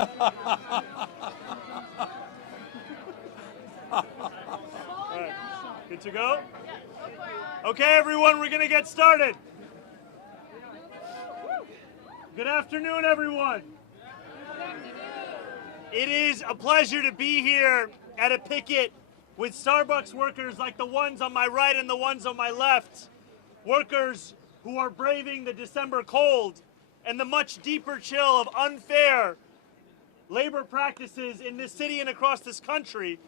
right. Good to go? Okay, everyone, we're going to get started. Good afternoon, everyone. It is a pleasure to be here at a picket with Starbucks workers like the ones on my right and the ones on my left. Workers who are braving the December cold and the much deeper chill of unfair labor practices in this city and across this country,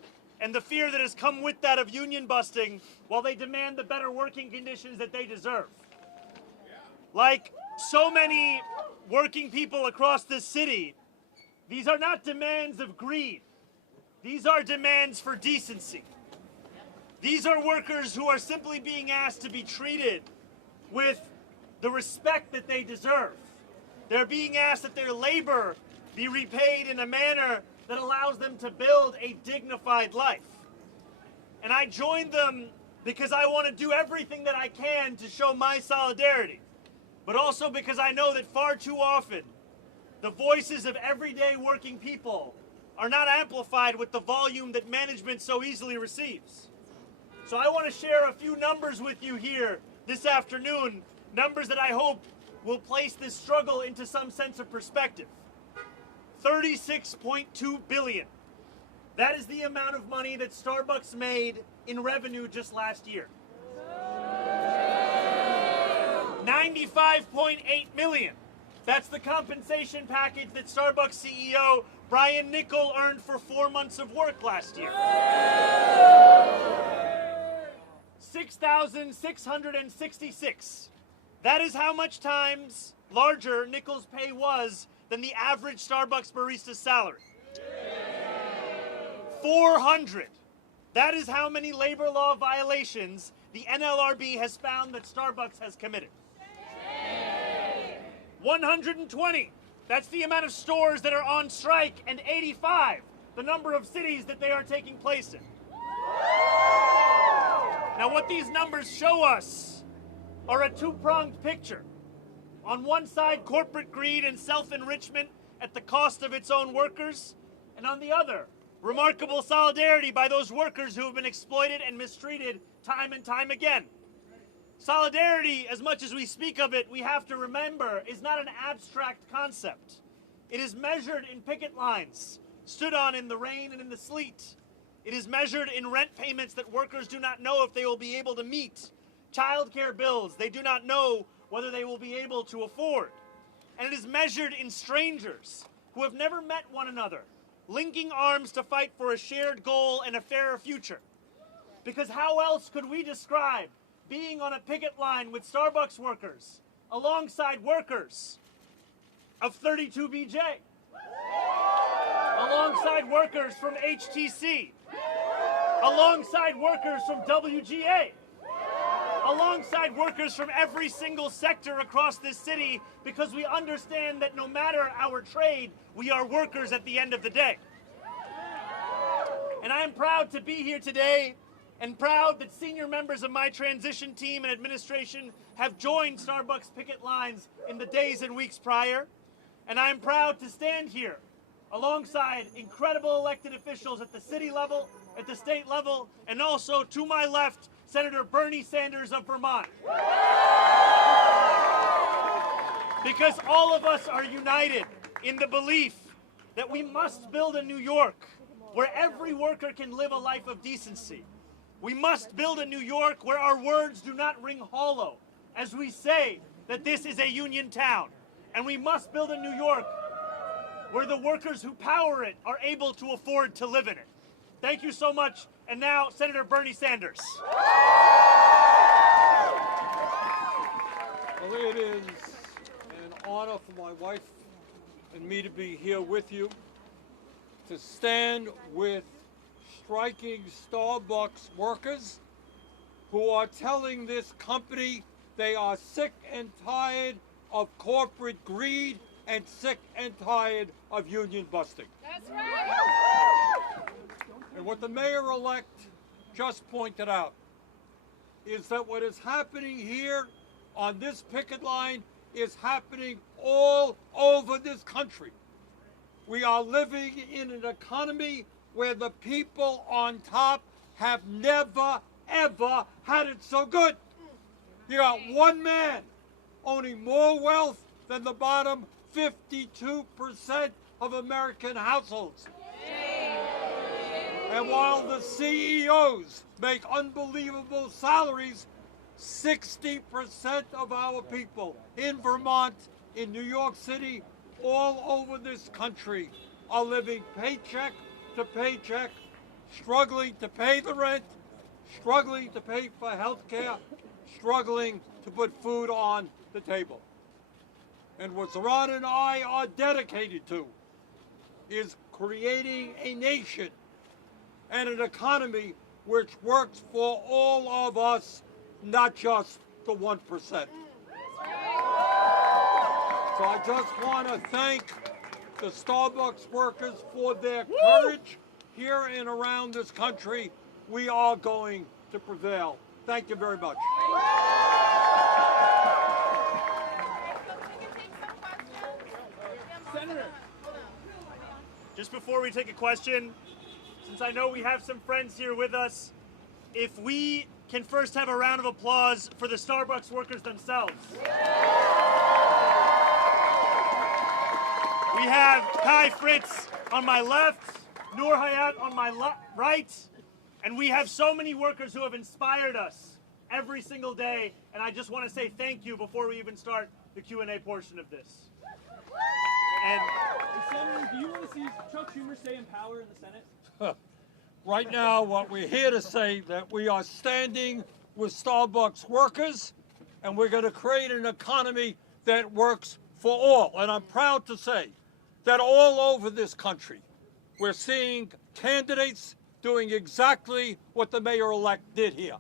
and the fear that has come with that of union busting while they demand the better working conditions that they deserve. Like so many working people across this city, these are not demands of greed. These are demands for decency. These are workers who are simply being asked to be treated with the respect that they deserve. They're being asked that their labor be repaid in a manner that allows them to build a dignified life. And I joined them because I want to do everything that I can to show my solidarity, but also because I know that far too often the voices of everyday working people are not amplified with the volume that management so easily receives. So I want to share a few numbers with you here this afternoon, numbers that I hope will place this struggle into some sense of perspective. 36.2 billion. That is the amount of money that Starbucks made in revenue just last year. 95.8 million. That's the compensation package that Starbucks CEO Brian Niccol earned for 4 months of work last year. 6,666. That is how much times larger Niccol's pay was than the average Starbucks barista's salary. 400. That is how many labor law violations the NLRB has found that Starbucks has committed. 120. That's the amount of stores that are on strike, and 85, the number of cities that they are taking place in. Now, what these numbers show us are a two-pronged picture. On one side, corporate greed and self-enrichment at the cost of its own workers, and on the other, remarkable solidarity by those workers who have been exploited and mistreated time and time again. Solidarity, as much as we speak of it, we have to remember, is not an abstract concept. It is measured in picket lines, stood on in the rain and in the sleet. It is measured in rent payments that workers do not know if they will be able to meet, childcare bills they do not know whether they will be able to afford. And it is measured in strangers who have never met one another, linking arms to fight for a shared goal and a fairer future. Because how else could we describe being on a picket line with Starbucks workers, alongside workers of 32BJ, alongside workers from HTC, alongside workers from WGA, alongside workers from every single sector across this city, because we understand that no matter our trade, we are workers at the end of the day. And I am proud to be here today, and proud that senior members of my transition team and administration have joined Starbucks picket lines in the days and weeks prior. And I am proud to stand here alongside incredible elected officials at the city level, at the state level, and also to my left, Senator Bernie Sanders of Vermont. Because all of us are united in the belief that we must build a New York where every worker can live a life of decency. We must build a New York where our words do not ring hollow as we say that this is a union town. And we must build a New York where the workers who power it are able to afford to live in it. Thank you so much. And now, Senator Bernie Sanders. Well, it is an honor for my wife and me to be here with you, to stand with striking Starbucks workers who are telling this company they are sick and tired of corporate greed and sick and tired of union busting. That's right. And what the mayor-elect just pointed out is that what is happening here on this picket line is happening all over this country. We are living in an economy where the people on top have never, ever had it so good. You got one man owning more wealth than the bottom 52% of American households. And while the CEOs make unbelievable salaries, 60% of our people in Vermont, in New York City, all over this country are living paycheck to paycheck, struggling to pay the rent, struggling to pay for health care, struggling to put food on the table. And what Zohran and I are dedicated to is creating a nation and an economy which works for all of us, not just the 1%. So I just want to thank the Starbucks workers for their courage here and around this country. We are going to prevail. Thank you very much. Senator. Just before we take a question, since I know we have some friends here with us, if we can first have a round of applause for the Starbucks workers themselves. We have Kai Fritz on my left, Noor Hayat on my right, and we have so many workers who have inspired us every single day, and I just want to say thank you before we even start the Q&A portion of this. And Senator, do you want to see Chuck Schumer stay in power in the Senate? Right now, what we're here to say that we are standing with Starbucks workers, and we're going to create an economy that works for all. And I'm proud to say that all over this country, we're seeing candidates doing exactly what the mayor-elect did here.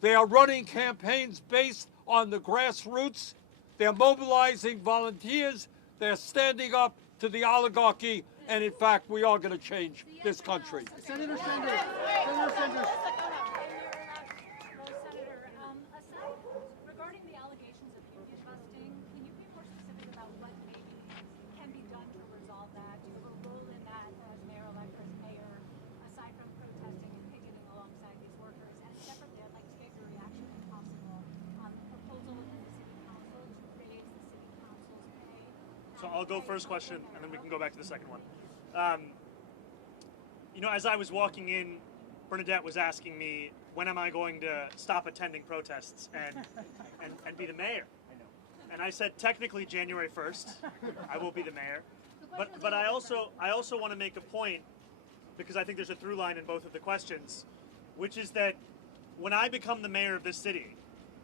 They are running campaigns based on the grassroots. They're mobilizing volunteers. They're standing up to the oligarchy. And in fact, we are going to change this country. Senator Sanders. Senator Sanders. Aside regarding the allegations of union busting, can you be more specific about what maybe can be done to resolve that? Do you have a role in that as mayor-elect, as mayor, aside from protesting and picketing alongside these workers? And separately, I'd like to get your reaction, if possible, on the proposal within the city council to raise the city council's pay. so I'll go first question, and then we can go back to the second one. You know, as I was walking in, Bernadette was asking me, when am I going to stop attending protests and be the mayor? And I said, technically January 1st, I will be the mayor. But I also want to make a point, because I think there's a through line in both of the questions, which is that when I become the mayor of this city,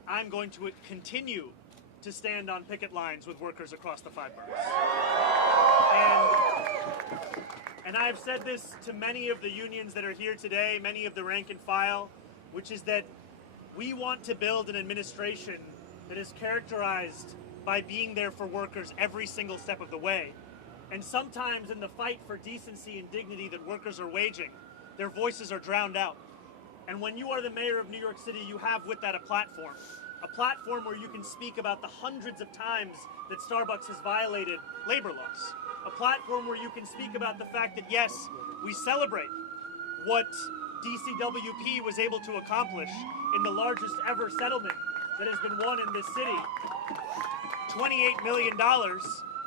I'm going to continue to stand on picket lines with workers across the 5 boroughs. And I've said this to many of the unions that are here today, many of the rank and file, which is that we want to build an administration that is characterized by being there for workers every single step of the way. And sometimes in the fight for decency and dignity that workers are waging, their voices are drowned out. And when you are the mayor of New York City, you have with that a platform where you can speak about the hundreds of times that Starbucks has violated labor laws. A platform where you can speak about the fact that, yes, we celebrate what DCWP was able to accomplish in the largest ever settlement that has been won in this city, $28 million,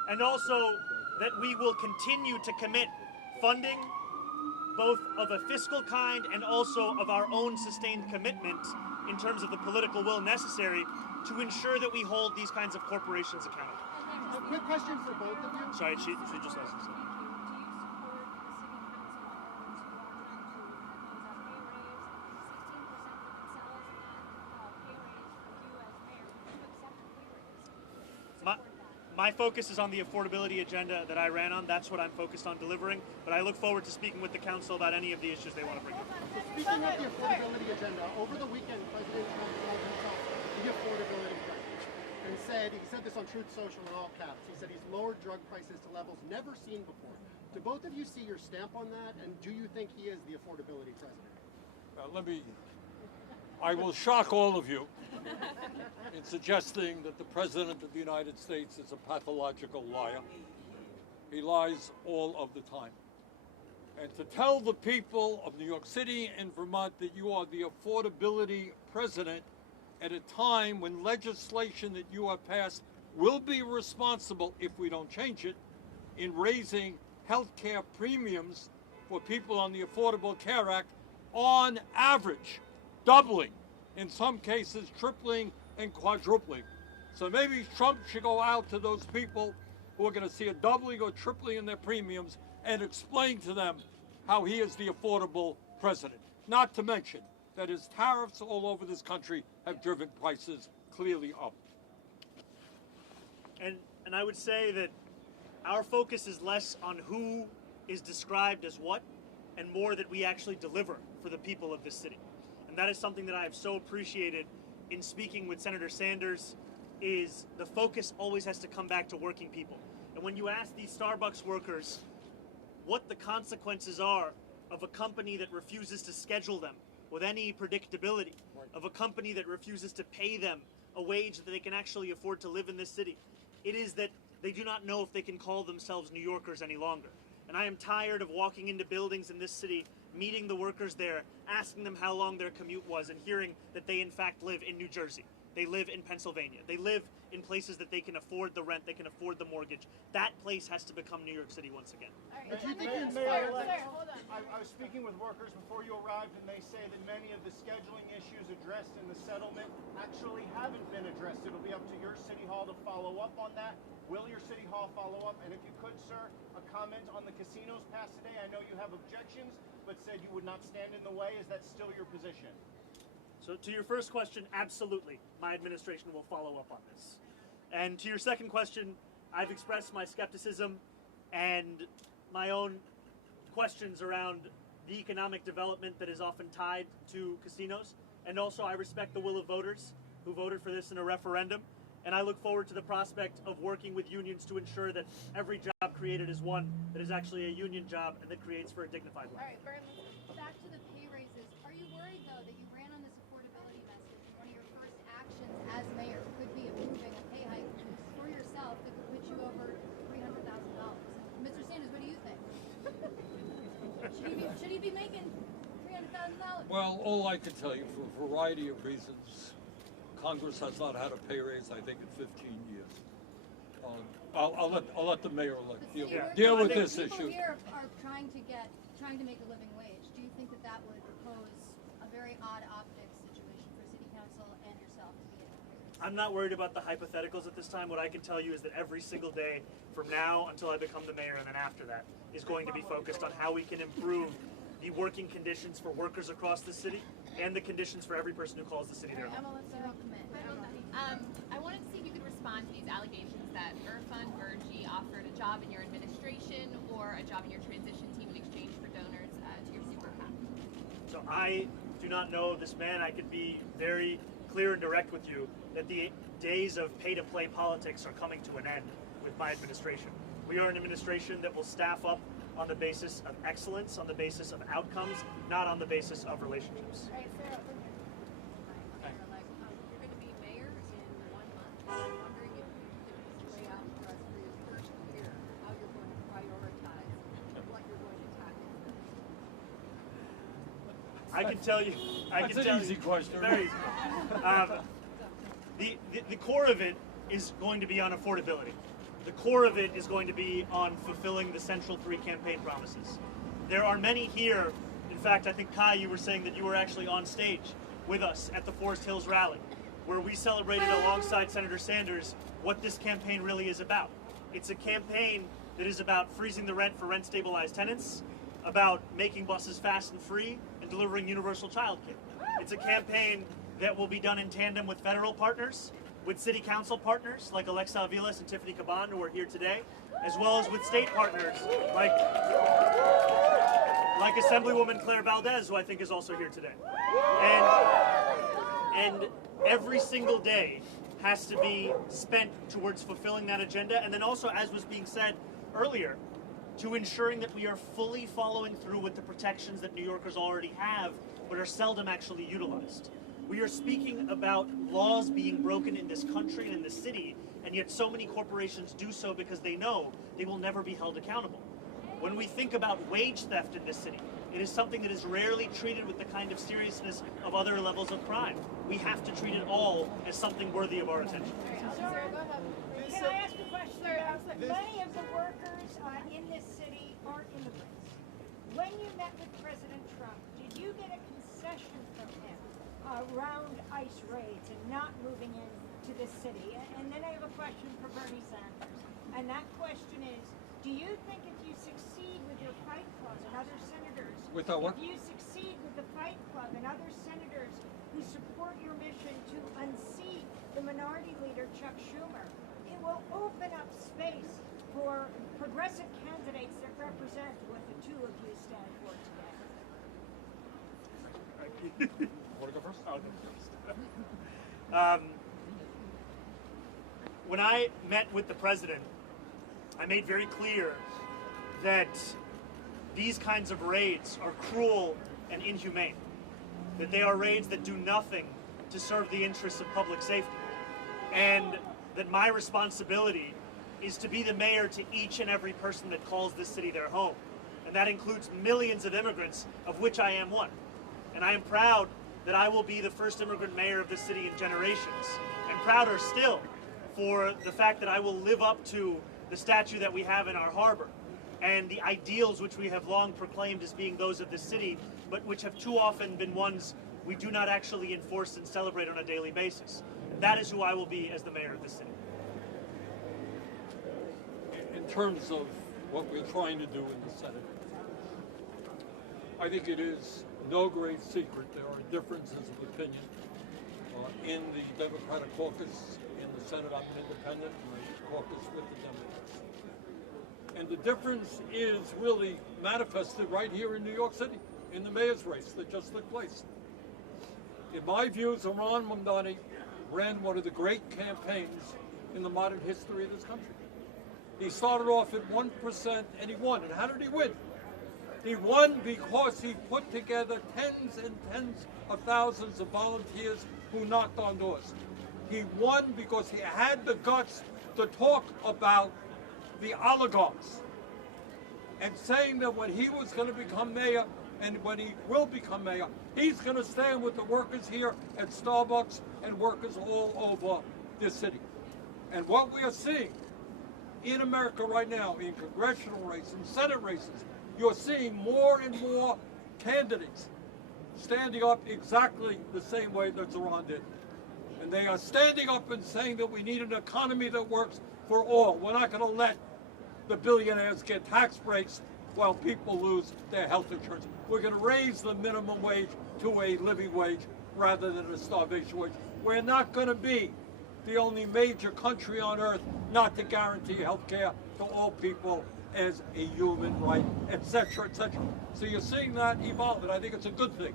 and also that we will continue to commit funding, both of a fiscal kind and also of our own sustained commitment in terms of the political will necessary to ensure that we hold these kinds of corporations accountable. A quick question for both of you. Sorry, she just lost us. Do you support the city council members who are trying to propose a pay raise of 16% for themselves and then pay raise for you as mayor? Would you accept a pay raise? My focus is on the affordability agenda that I ran on. That's what I'm focused on delivering. But I look forward to speaking with the council about any of the issues they want to bring up. Speaking of the affordability agenda, over the weekend, President Trump called himself the affordability president. And he said this on Truth Social in all caps. He said he's lowered drug prices to levels never seen before. Do both of you see your stamp on that? And do you think he is the affordability president? I will shock all of you in suggesting that the President of the United States is a pathological liar. He lies all of the time. And to tell the people of New York City and Vermont that you are the affordability president at a time when legislation that you have passed will be responsible, if we don't change it, in raising health care premiums for people on the Affordable Care Act on average, doubling, in some cases tripling and quadrupling. So maybe Trump should go out to those people who are going to see a doubling or tripling in their premiums and explain to them how he is the affordable president. Not to mention that his tariffs all over this country have driven prices clearly up. And I would say that our focus is less on who is described as what and more that we actually deliver for the people of this city. And that is something that I have so appreciated in speaking with Senator Sanders, is the focus always has to come back to working people. And when you ask these Starbucks workers what the consequences are of a company that refuses to schedule them with any predictability, of a company that refuses to pay them a wage that they can actually afford to live in this city, it is that they do not know if they can call themselves New Yorkers any longer. And I am tired of walking into buildings in this city, meeting the workers there, asking them how long their commute was, and hearing that they in fact live in New Jersey. They live in Pennsylvania. They live in places that they can afford the rent, they can afford the mortgage. That place has to become New York City once again. Do you think I was speaking with workers before you arrived, and they say that many of the scheduling issues addressed in the settlement actually haven't been addressed. It'll be up to your city hall to follow up on that. Will your city hall follow up? And if you could, sir, a comment on the casinos passed today. I know you have objections, but said you would not stand in the way. Is that still your position? So to your first question, absolutely, my administration will follow up on this. And to your second question, I've expressed my skepticism and my own questions around the economic development that is often tied to casinos. And also I respect the will of voters who voted for this in a referendum. And I look forward to the prospect of working with unions to ensure that every job created is one that is actually a union job and that creates for a dignified life. All right, Vern, back to the pay raises. Are you worried, though, that you ran on this affordability message and one of your first actions as mayor could be approving a pay hike for yourself that could put you over $300,000? Mr. Sanders, what do you think? Should he be making $300,000? Well, all I can tell you, for a variety of reasons, Congress has not had a pay raise, I think, in 15 years. I'll let the mayor deal with this issue. People here are trying to make a living wage. Do you think that would pose a very odd optics situation for City Council and yourself to be in? I'm not worried about the hypotheticals at this time. What I can tell you is that every single day from now until I become the mayor and then after that is going to be focused on how we can improve the working conditions for workers across the city and the conditions for every person who calls the city their home. I wanted to see if you could respond to these allegations that Irfan Burji offered a job in your administration or a job in your transition team in exchange for donors to your super PAC. So I do not know this man. I could be very clear and direct with you that the days of pay-to-play politics are coming to an end with my administration. We are an administration that will staff up on the basis of excellence, on the basis of outcomes, not on the basis of relationships. All right, Sarah, over here. You're going to be mayor in 1 month. I'm wondering if you could lay out for us for your first year how you're going to prioritize what you're going to tackle. I can tell you. That's an easy question. Very easy. The core of it is going to be on affordability. The core of it is going to be on fulfilling the central three campaign promises. There are many here. In fact, I think, Kai, you were saying that you were actually on stage with us at the Forest Hills rally, where we celebrated alongside Senator Sanders what this campaign really is about. It's a campaign that is about freezing the rent for rent-stabilized tenants, about making buses fast and free, and delivering universal childcare. It's a campaign that will be done in tandem with federal partners, with city council partners like Alexa Aviles and Tiffany Caban, who are here today, as well as with state partners like Assemblywoman Claire Valdez, who I think is also here today. And every single day has to be spent towards fulfilling that agenda, and then also, as was being said earlier, to ensuring that we are fully following through with the protections that New Yorkers already have, but are seldom actually utilized. We are speaking about laws being broken in this country and in this city and yet so many corporations do so because they know they will never be held accountable. When we think about wage theft in this city, it is something that is rarely treated with the kind of seriousness of other levels of crime. We have to treat it all as something worthy of our attention. Zohran, can I ask a question? Many of the workers in this city are immigrants. When you met with President Trump, did you get a concession from him around ICE raids and not moving into this city? And then I have a question for Bernie Sanders. And that question is, do you think if you succeed with your Fight Club and other senators, With our what? if you succeed with the Fight Club and other senators who support your mission to unseat the minority leader, Chuck Schumer, it will open up space for progressive candidates that represent what the two of you stand for today? Want to go first? I'll go first. When I met with the president, I made very clear that these kinds of raids are cruel and inhumane, that they are raids that do nothing to serve the interests of public safety, and that my responsibility is to be the mayor to each and every person that calls this city their home. And that includes millions of immigrants, of which I am one. And I am proud that I will be the first immigrant mayor of this city in generations. And prouder still for the fact that I will live up to the statue that we have in our harbor and the ideals which we have long proclaimed as being those of this city, but which have too often been ones we do not actually enforce and celebrate on a daily basis. That is who I will be as the mayor of this city. In terms of what we're trying to do in the Senate, I think it is no great secret there are differences of opinion in the Democratic caucus. In the Senate, I'm an independent, and I caucus with the Democrats. And the difference is really manifested right here in New York City, in the mayor's race that just took place. In my view, Zohran Mamdani ran one of the great campaigns in the modern history of this country. He started off at 1% and he won. And how did he win? He won because he put together tens and tens of thousands of volunteers who knocked on doors. He won because he had the guts to talk about the oligarchs and saying that when he was going to become mayor and when he will become mayor, he's going to stand with the workers here at Starbucks and workers all over this city. And what we are seeing in America right now, in congressional races and Senate races, you're seeing more and more candidates standing up exactly the same way that Zohran did. And they are standing up and saying that we need an economy that works for all. We're not going to let the billionaires get tax breaks while people lose their health insurance. We're going to raise the minimum wage to a living wage rather than a starvation wage. We're not going to be the only major country on earth not to guarantee health care to all people as a human right, etc., etc. So you're seeing that evolve, and I think it's a good thing.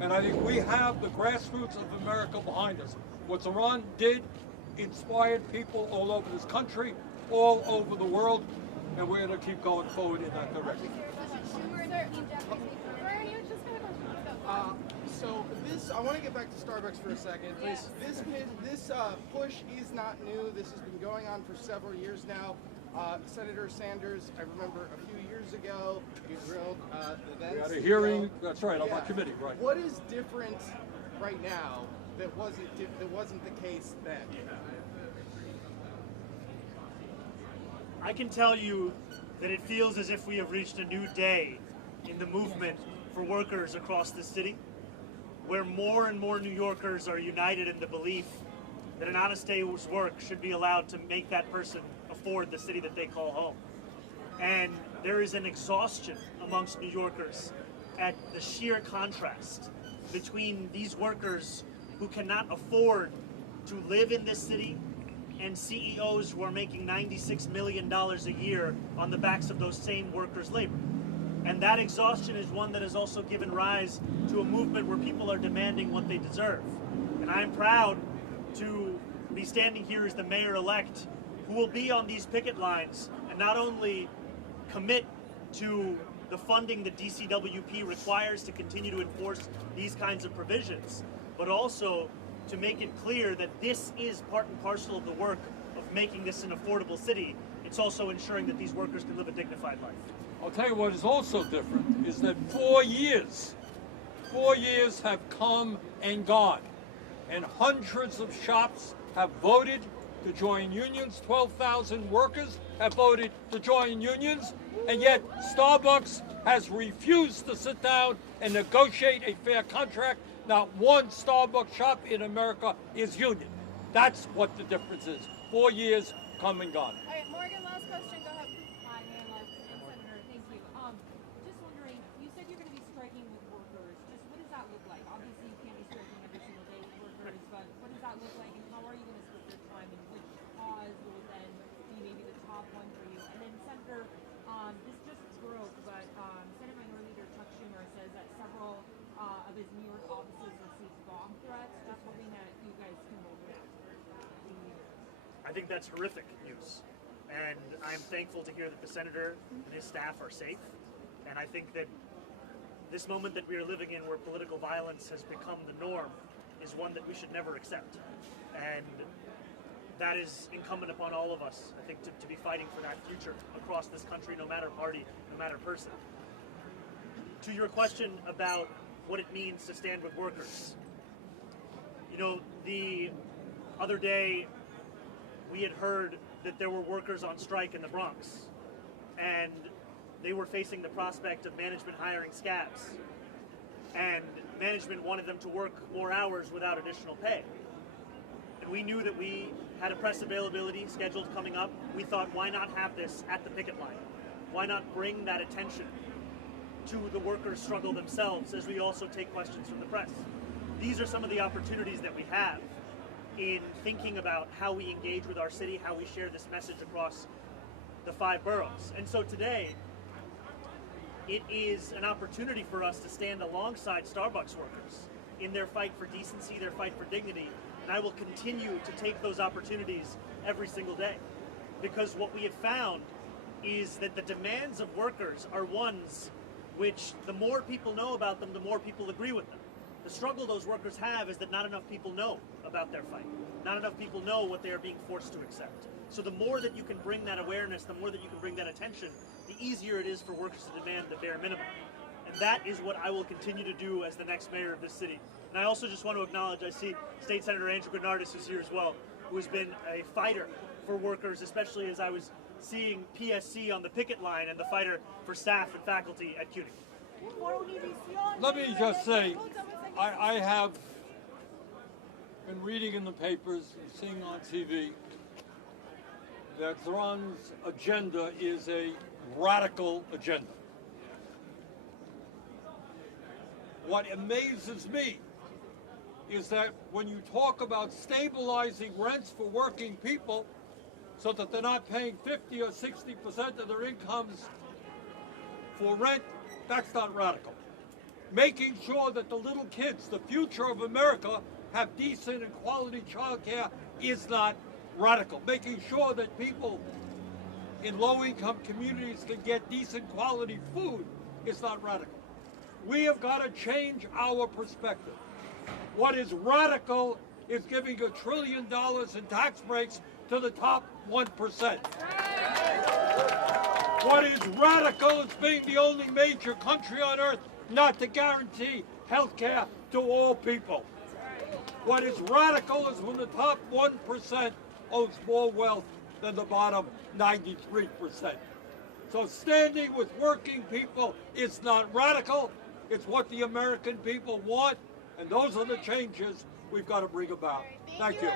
And I think we have the grassroots of America behind us. What Zohran did inspired people all over this country, all over the world, and we're going to keep going forward in that direction. So this, I want to get back to Starbucks for a second. This push is not new. This has been going on for several years now. Senator Sanders, I remember a few years ago, you grilled the then We had a hearing, that's right, on my committee, right. What is different right now that wasn't the case then? I can tell you that it feels as if we have reached a new day in the movement for workers across the city, where more and more New Yorkers are united in the belief that an honest day's work should be allowed to make that person afford the city that they call home. And there is an exhaustion amongst New Yorkers at the sheer contrast between these workers who cannot afford to live in this city and CEOs who are making $96 million a year on the backs of those same workers' labor. And that exhaustion is one that has also given rise to a movement where people are demanding what they deserve. And I'm proud to be standing here as the mayor-elect who will be on these picket lines and not only commit to the funding that DCWP requires to continue to enforce these kinds of provisions, but also to make it clear that this is part and parcel of the work making this an affordable city, it's also ensuring that these workers can live a dignified life. I'll tell you what is also different is that 4 years have come and gone, and hundreds of shops have voted to join unions. 12,000 workers have voted to join unions, and yet Starbucks has refused to sit down and negotiate a fair contract. Not one Starbucks shop in America is union. That's what the difference is. 4 years come and gone. All right, Morgan, last question. Go ahead. Hi, Mayor and Senator. Thank you. Just wondering, you said you're going to be striking with workers. Just what does that look like? Obviously, you can't be striking every single day with workers, but what does that look like, and how are you going to split your time, and which cause will then be maybe the top one for you? And then, Senator, this just broke, but Senate Minority Leader Chuck Schumer says that several of his New York offices received bomb threats. Just hoping that you guys can overreact. I think that's horrific news. And I'm thankful to hear that the senator and his staff are safe. And I think that this moment that we are living in, where political violence has become the norm, is one that we should never accept. And that is incumbent upon all of us, I think, to be fighting for that future across this country, no matter party, no matter person. To your question about what it means to stand with workers. You know, the other day, we had heard that there were workers on strike in the Bronx, and they were facing the prospect of management hiring scabs, and management wanted them to work more hours without additional pay. And we knew that we had a press availability scheduled coming up. We thought, why not have this at the picket line? Why not bring that attention to the workers' struggle themselves as we also take questions from the press? These are some of the opportunities that we have in thinking about how we engage with our city, how we share this message across the 5 boroughs. And so today, it is an opportunity for us to stand alongside Starbucks workers in their fight for decency, their fight for dignity, and I will continue to take those opportunities every single day. Because what we have found is that the demands of workers are ones which, the more people know about them, the more people agree with them. The struggle those workers have is that not enough people know about their fight. Not enough people know what they are being forced to accept. So the more that you can bring that awareness, the more that you can bring that attention, the easier it is for workers to demand the bare minimum. And that is what I will continue to do as the next mayor of this city. And I also just want to acknowledge, I see State Senator Andrew Bernardis is here as well, who has been a fighter for workers, especially as I was seeing PSC on the picket line and the fighter for staff and faculty at CUNY. Let me just say, I have been reading in the papers and seeing on TV that Zohran's agenda is a radical agenda. What amazes me is that when you talk about stabilizing rents for working people so that they're not paying 50 or 60% of their incomes for rent, that's not radical. Making sure that the little kids, the future of America, have decent and quality childcare is not radical. Making sure that people in low-income communities can get decent quality food is not radical. We have got to change our perspective. What is radical is giving $1 trillion in tax breaks to the top 1%. What is radical is being the only major country on earth not to guarantee health care to all people. What is radical is when the top 1% owns more wealth than the bottom 93%. So standing with working people is not radical. It's what the American people want, and those are the changes we've got to bring about. Thank you.